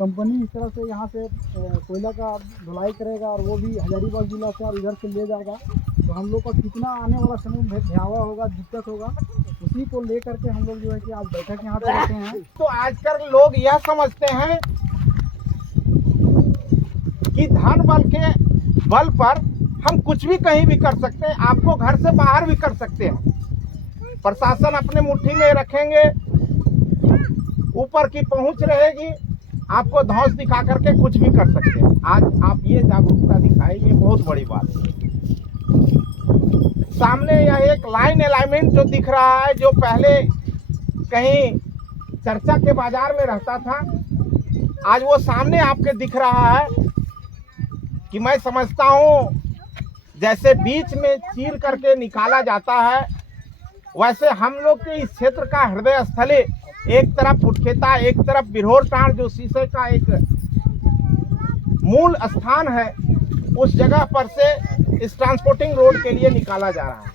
Company इस तरह से यहाँ से कोयला का ढुलाई करेगा और वो भी हजारीबाग जिला से और इधर से ले जाएगा, तो हम लोग का कितना आने वाला समय में भयावह होगा, दिक्कत होगा। उसी को लेकर के हम लोग जो है कि आज बैठक यहाँ पे रहते हैं। तो आजकल लोग यह समझते हैं कि धन बल के बल पर हम कुछ भी कहीं भी कर सकते हैं, आपको घर से बाहर भी कर सकते हैं। प्रशासन अपने मुट्ठी में रखेंगे, ऊपर की पहुंच रहेगी, आपको धौंस दिखा करके कुछ भी कर सकते हैं। आज आप ये जागरूकता दिखाए, ये बहुत बड़ी बात है। सामने यह एक लाइन अलाइनमेंट जो दिख रहा है, जो पहले कहीं चर्चा के बाजार में रहता था, आज वो सामने आपके दिख रहा है कि मैं समझता हूँ जैसे बीच में चीर करके निकाला जाता है, वैसे हम लोग के इस क्षेत्र का हृदय स्थल, एक तरफ उठखेता, एक तरफ बिरहोर टांड जो शीशे का एक मूल स्थान है, उस जगह पर से इस ट्रांसपोर्टिंग रोड के लिए निकाला जा रहा है।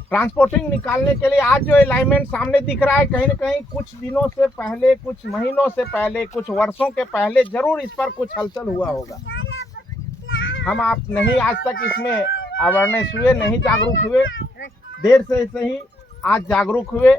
ट्रांसपोर्टिंग निकालने के लिए आज जो अलाइनमेंट सामने दिख रहा है, कहीं न कहीं कुछ दिनों से पहले, कुछ महीनों से पहले, कुछ वर्षों के पहले जरूर इस पर कुछ हलचल हुआ होगा। हम आप नहीं आज तक इसमें अवेयरनेस हुए, नहीं जागरूक हुए, देर से ही आज जागरूक हुए।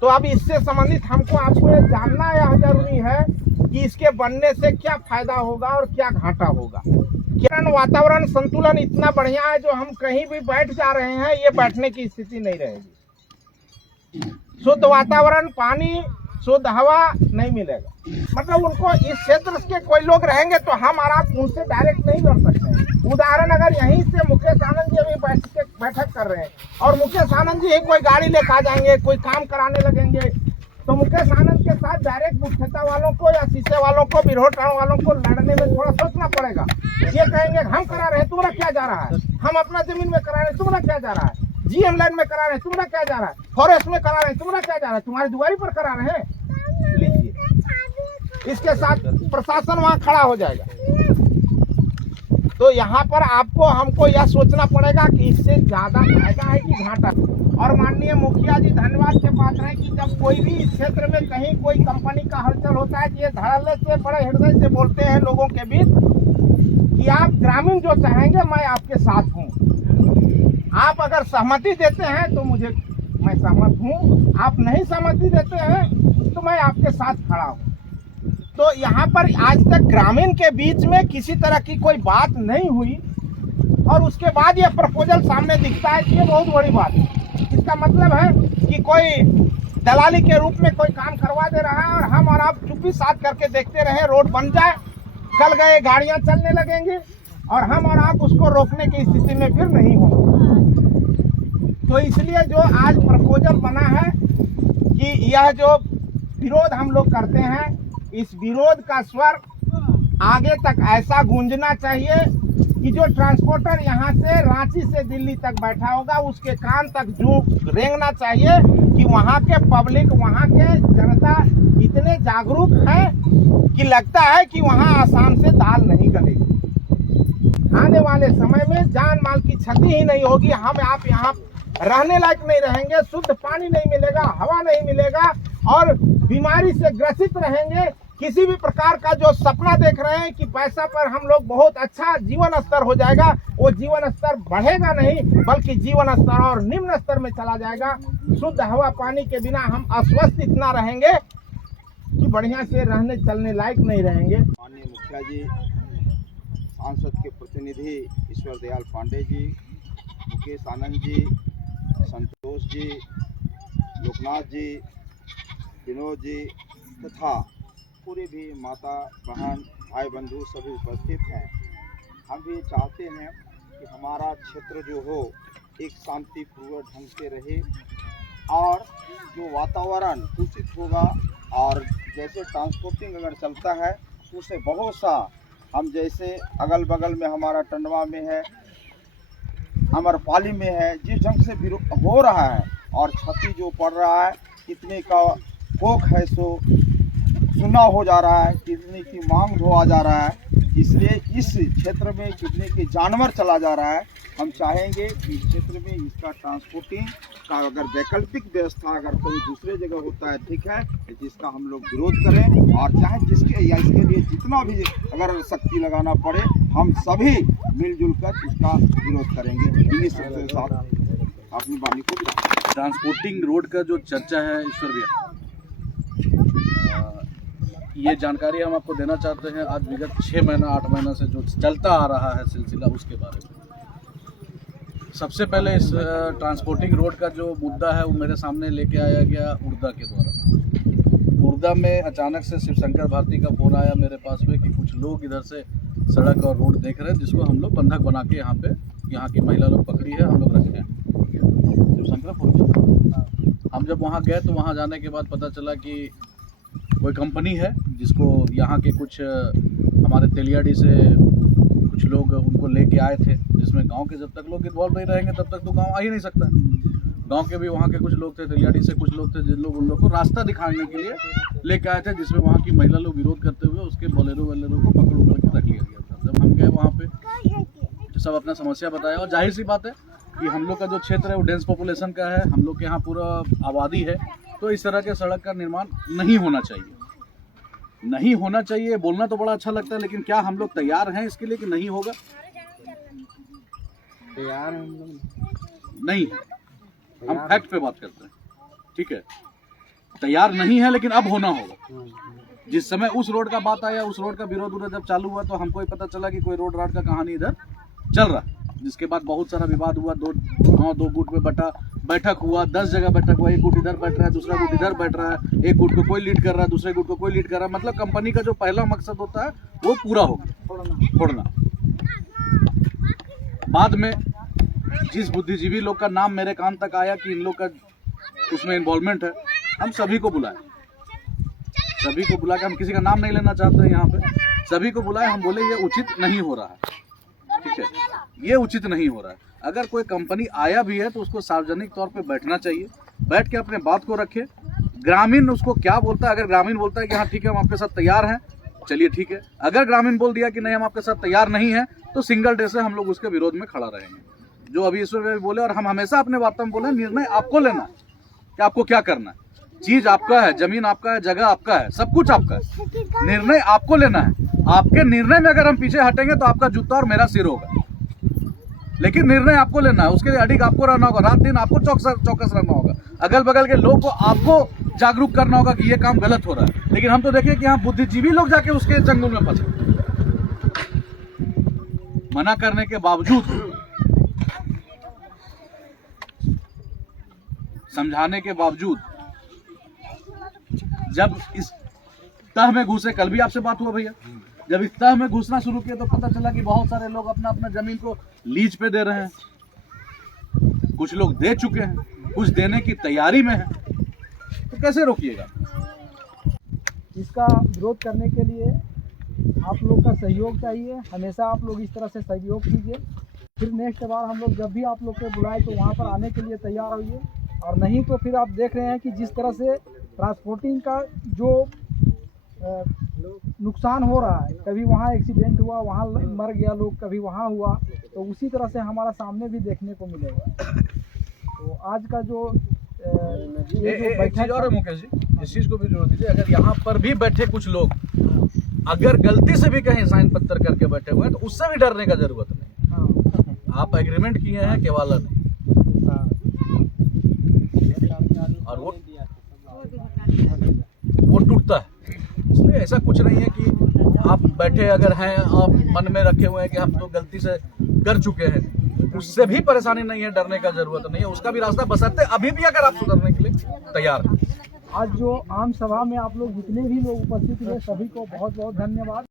तो अब इससे संबंधित हमको आपको ये जानना यह जरूरी है कि इसके बनने से क्या फायदा होगा और क्या घाटा होगा। किरण वातावरण संतुलन इतना बढ़िया है, जो हम कहीं भी बैठ जा रहे हैं, ये बैठने की स्थिति नहीं रहेगी। शुद्ध वातावरण, पानी, शुद्ध हवा नहीं मिलेगा। मतलब उनको इस क्षेत्र के कोई लोग रहेंगे तो हम और आप उनसे डायरेक्ट नहीं लड़ सकते हैं। उदाहरण, अगर यहीं से मुकेश आनंद जी अभी बैठक कर रहे हैं और मुकेश आनंद जी कोई गाड़ी लेकर आ जाएंगे, कोई काम कराने लगेंगे, तो मुकेश आनंद के साथ डायरेक्ट मुख्यता वालों को या शीशे वालों को, बिरहोर टांड वालों को लड़ने में थोड़ा सोचना पड़ेगा। ये कहेंगे हम करा रहे हैं, तुम्हारा क्या जा रहा है, हम अपना जमीन में करा रहे हैं, तुम्हारा क्या जा रहा है, जीएम लाइन में करा रहे हैं, तुम्हारा क्या जा रहा है, फॉरेस्ट में करा रहे हैं, तुम्हारा क्या जा रहा है, तुम्हारी दुआरी पर करा रहे हैं। लीजिए, इसके साथ प्रशासन वहां खड़ा हो जाएगा। तो यहाँ पर आपको हमको यह सोचना पड़ेगा कि इससे ज्यादा फायदा है कि घाटा। और माननीय मुखिया जी धन्यवाद के पात्र हैं कि जब कोई भी इस क्षेत्र में कहीं कोई कंपनी का हलचल होता है, ये धड़ल्ले से, बड़े हृदय से बोलते हैं लोगों के बीच कि आप ग्रामीण जो चाहेंगे मैं आपके साथ हूँ। आप अगर सहमति देते हैं तो मैं सहमत हूँ, आप नहीं सहमति देते हैं तो मैं आपके साथ खड़ा हूँ। तो यहाँ पर आज तक ग्रामीण के बीच में किसी तरह की कोई बात नहीं हुई और उसके बाद ये प्रपोजल सामने दिखता है कि ये बहुत बड़ी बात है। इसका मतलब है कि कोई दलाली के रूप में कोई काम करवा दे रहा है और हम और आप चुप्पी साथ करके देखते रहे, रोड बन जाए, कल गए गाड़ियां चलने लगेंगी और हम और आप उसको रोकने की स्थिति में फिर नहीं होंगे। तो इसलिए जो आज प्रपोजल बना है कि यह जो विरोध हम लोग करते हैं, इस विरोध का स्वर आगे तक ऐसा गूंजना चाहिए कि जो ट्रांसपोर्टर यहाँ से रांची से दिल्ली तक बैठा होगा, उसके कान तक जू रेंगना चाहिए कि वहाँ के पब्लिक, वहाँ के जनता इतने जागरूक हैं कि लगता है कि वहाँ आसाम से दाल नहीं गलेगी। आने वाले समय में जान माल की क्षति ही नहीं होगी, हम आप यहाँ रहने लायक नहीं रहेंगे, शुद्ध पानी नहीं मिलेगा, हवा नहीं मिलेगा और बीमारी से ग्रसित रहेंगे। किसी भी प्रकार का जो सपना देख रहे हैं कि पैसा पर हम लोग बहुत अच्छा जीवन स्तर हो जाएगा, वो जीवन स्तर बढ़ेगा नहीं, बल्कि जीवन स्तर और निम्न स्तर में चला जाएगा। शुद्ध हवा पानी के बिना हम अस्वस्थ इतना रहेंगे कि बढ़िया से रहने चलने लायक नहीं रहेंगे। माननीय मुखिया जी, सांसद के प्रतिनिधि ईश्वर दयाल पांडे जी, मुकेश आनंद जी, संतोष जी, लोकनाथ जी, विनोद जी तथा पूरे भी माता बहन भाई बंधु सभी उपस्थित हैं। हम भी चाहते हैं कि हमारा क्षेत्र जो हो एक शांतिपूर्वक ढंग से रहे और जो वातावरण दूषित होगा और जैसे ट्रांसपोर्टिंग अगर चलता है तो उससे बहुत सा, हम जैसे अगल बगल में हमारा टंडवा में है, अमरपाली में है, जिस ढंग से हो रहा है और क्षति जो पड़ रहा है, कितने का कोख है सो सुना हो जा रहा है, कितने की मांग धोआ जा रहा है, इसलिए इस क्षेत्र में कितने के जानवर चला जा रहा है। हम चाहेंगे कि इस क्षेत्र में इसका ट्रांसपोर्टिंग का अगर वैकल्पिक व्यवस्था अगर कोई दूसरे जगह होता है ठीक है, लेकिन इसका हम लोग विरोध करें और चाहे जिसके या इसके लिए जितना भी अगर शक्ति लगाना पड़े हम सभी मिलजुल कर इसका विरोध करेंगे। इन्हीं सबके साथ अपनी वाणी को ट्रांसपोर्टिंग रोड का जो चर्चा है ईश्वर भैया, ये जानकारी हम आपको देना चाहते हैं। आज विगत 6 महीना 8 महीना से जो चलता आ रहा है सिलसिला, उसके बारे में सबसे पहले इस ट्रांसपोर्टिंग रोड का जो मुद्दा है वो मेरे सामने लेके आया गया उर्दा के द्वारा। उर्दा में अचानक से शिवशंकर भारती का फ़ोन आया मेरे पास में कि कुछ लोग इधर से सड़क और रोड देख रहे हैं जिसको हम लोग बंधक बना के यहाँ की महिला लोग पकड़ी है, हम लोग रखे हैं शिवशंकर। हम जब वहाँ गए तो वहाँ जाने के बाद पता चला कि कोई कंपनी है जिसको यहाँ के कुछ हमारे तेलियाडी से कुछ लोग उनको लेके आए थे, जिसमें गांव के जब तक लोग इन्वॉल्व नहीं रहेंगे तब तक तो गांव आ ही नहीं सकता। गांव के भी वहाँ के कुछ लोग थे, तेलियाडी से कुछ लोग थे, जिन लोग उन लोग को रास्ता दिखाने के लिए लेके आए थे, जिसमें वहाँ की महिला लोग विरोध करते हुए उसके बोलेरो को पकड़ के रख लिया गया था। जब हम गए वहाँ पे तो सब अपना समस्या बताया, और जाहिर सी बात है कि हम लोग का जो क्षेत्र है वो डेंस पॉपुलेशन का है, हम लोग के यहाँ पूरा आबादी है, तो इस तरह के सड़क का निर्माण नहीं होना चाहिए। बोलना तो बड़ा अच्छा लगता है, लेकिन क्या हम लोग तैयार हैं इसके लिए कि नहीं होगा? तैयार हैं हम लोग नहीं, हम फैक्ट पे बात करते हैं, ठीक है। तैयार नहीं है लेकिन अब होना होगा। जिस समय उस रोड का बात आया, उस रोड का विरोध जब चालू हुआ तो हमको पता चला कि कोई रोड राड का कहानी इधर चल रहा है, जिसके बाद बहुत सारा विवाद हुआ। दो गुट में बैठक हुआ, 10 जगह बैठक हुआ। एक गुट इधर बैठ रहा है, दूसरा गुट इधर बैठ रहा है, एक गुट को कोई लीड कर रहा है, दूसरे गुट को कोई लीड कर रहा है। मतलब कंपनी का जो पहला मकसद होता है वो पूरा हो गया, फोड़ना। बाद में जिस बुद्धिजीवी लोग का नाम मेरे कान तक आया कि इन लोग का उसमें इन्वॉल्वमेंट है, हम सभी को बुलाए हम किसी का नाम नहीं लेना चाहते हैं यहाँ पे, सभी को बुलाए। हम बोले ये उचित नहीं हो रहा है, ठीक है, ये उचित नहीं हो रहा है। अगर कोई कंपनी आया भी है तो उसको सार्वजनिक तौर पे बैठना चाहिए, बैठ के अपने बात को रखे। ग्रामीण उसको क्या बोलता है, अगर ग्रामीण बोलता है कि हाँ ठीक है हम आपके साथ तैयार हैं, चलिए ठीक है। अगर ग्रामीण बोल दिया कि नहीं हम आपके साथ तैयार नहीं हैं, तो सिंगल डे से हम लोग उसके विरोध में खड़ा रहेंगे। जो अभी ईश्वर भाई बोले, और हम हमेशा अपने वार्ता में बोले, निर्णय आपको लेना है कि आपको क्या करना है। चीज आपका है, जमीन आपका है, जगह आपका है, सब कुछ आपका है, निर्णय आपको लेना है। आपके निर्णय में अगर हम पीछे हटेंगे तो आपका जूता और मेरा सिर होगा, लेकिन निर्णय आपको लेना है। उसके लिए अडिग आपको रहना होगा, रात दिन आपको चौकस रहना होगा, अगल बगल के लोग को आपको जागरूक करना होगा कि ये काम गलत हो रहा है। लेकिन हम तो देखें कि यहाँ बुद्धिजीवी लोग जाके उसके चंगुल में फंसे, मना करने के बावजूद, समझाने के बावजूद, जब इस तह में घुसे, कल भी आपसे बात हुआ भैया, जब इस तह में घुसना शुरू किया तो पता चला कि बहुत सारे लोग अपना अपना जमीन को लीज पे दे रहे हैं, कुछ लोग दे चुके हैं, कुछ देने की तैयारी में है, तो कैसे रोकिएगा? इसका विरोध करने के लिए आप लोग का सहयोग चाहिए। हमेशा आप लोग इस तरह से सहयोग कीजिए। फिर नेक्स्ट बार हम लोग जब भी आप लोग के बुलाए तो वहाँ पर आने के लिए तैयार होइए, और नहीं तो फिर आप देख रहे हैं कि जिस तरह से ट्रांसपोर्टिंग का जो नुकसान हो रहा है, कभी वहाँ एक्सीडेंट हुआ, वहाँ मर गया लोग, कभी वहाँ हुआ, तो उसी तरह से हमारा सामने भी देखने को मिलेगा। तो आज का जो एक चीज और है मुकेश जी, इस चीज को भी जोड़ दीजिए। अगर यहाँ पर भी बैठे कुछ लोग अगर गलती से भी कहीं साइन पत्थर करके बैठे हुए हैं तो उससे भी डरने का जरूरत नहीं। आप एग्रीमेंट किए हैं, केवाला नहीं, और वो टूटता है। इसलिए ऐसा कुछ नहीं है कि आप बैठे अगर हैं, आप मन में रखे हुए हैं कि हम तो गलती से कर चुके हैं, उससे भी परेशानी नहीं है, डरने का जरूरत नहीं है। उसका भी रास्ता बसरते अभी भी अगर आप सुधरने के लिए तैयार हैं। आज जो आम सभा में आप लोग जितने भी लोग उपस्थित हुए सभी को बहुत बहुत धन्यवाद।